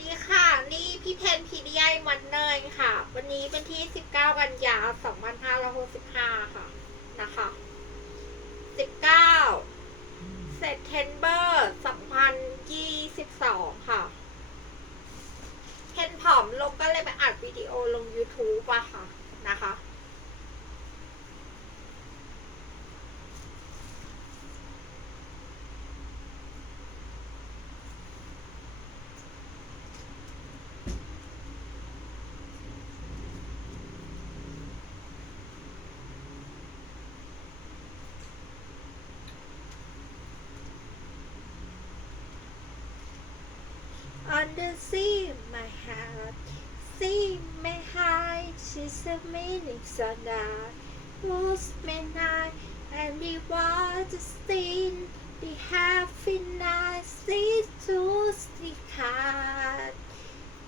ดีค่ะ นี่พี่เพนพีดีไอมันเนยค่ะ วันนี้เป็นที่ 19 กันยา2565 ค่ะ นะคะ 19เซปเทนเบอร์2022 ค่ะเพนผอมลงก็เลยไปอัดวิดีโอลง YouTube อะค่ะ นะคะ On the sea, my heart, see my high, she's a meaning so that was midnight, and we was the scene, the happy night, see to the cat.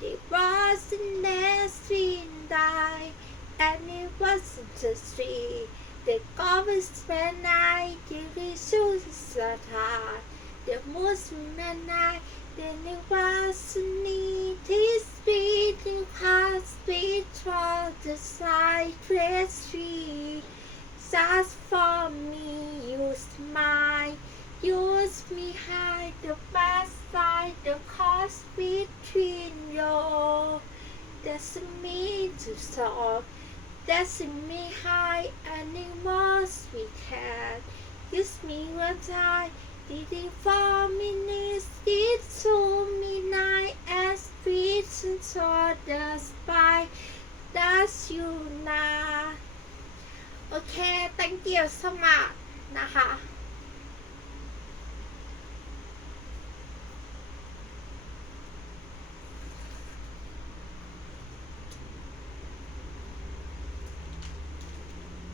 It was the next wind die, and it wasn't the street. The ghosts when I give it shoes so tired. The most night, then it was a need his beating past speed for the side tree. Just for me, you smile, use me high the best side, the cost between you. That's me to solve. That's me high was we can. Use me what I did for minutes, did to midnight as we saw the spy. That's you now. โอเค thank you so much นะคะ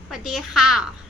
สวัสดีค่ะ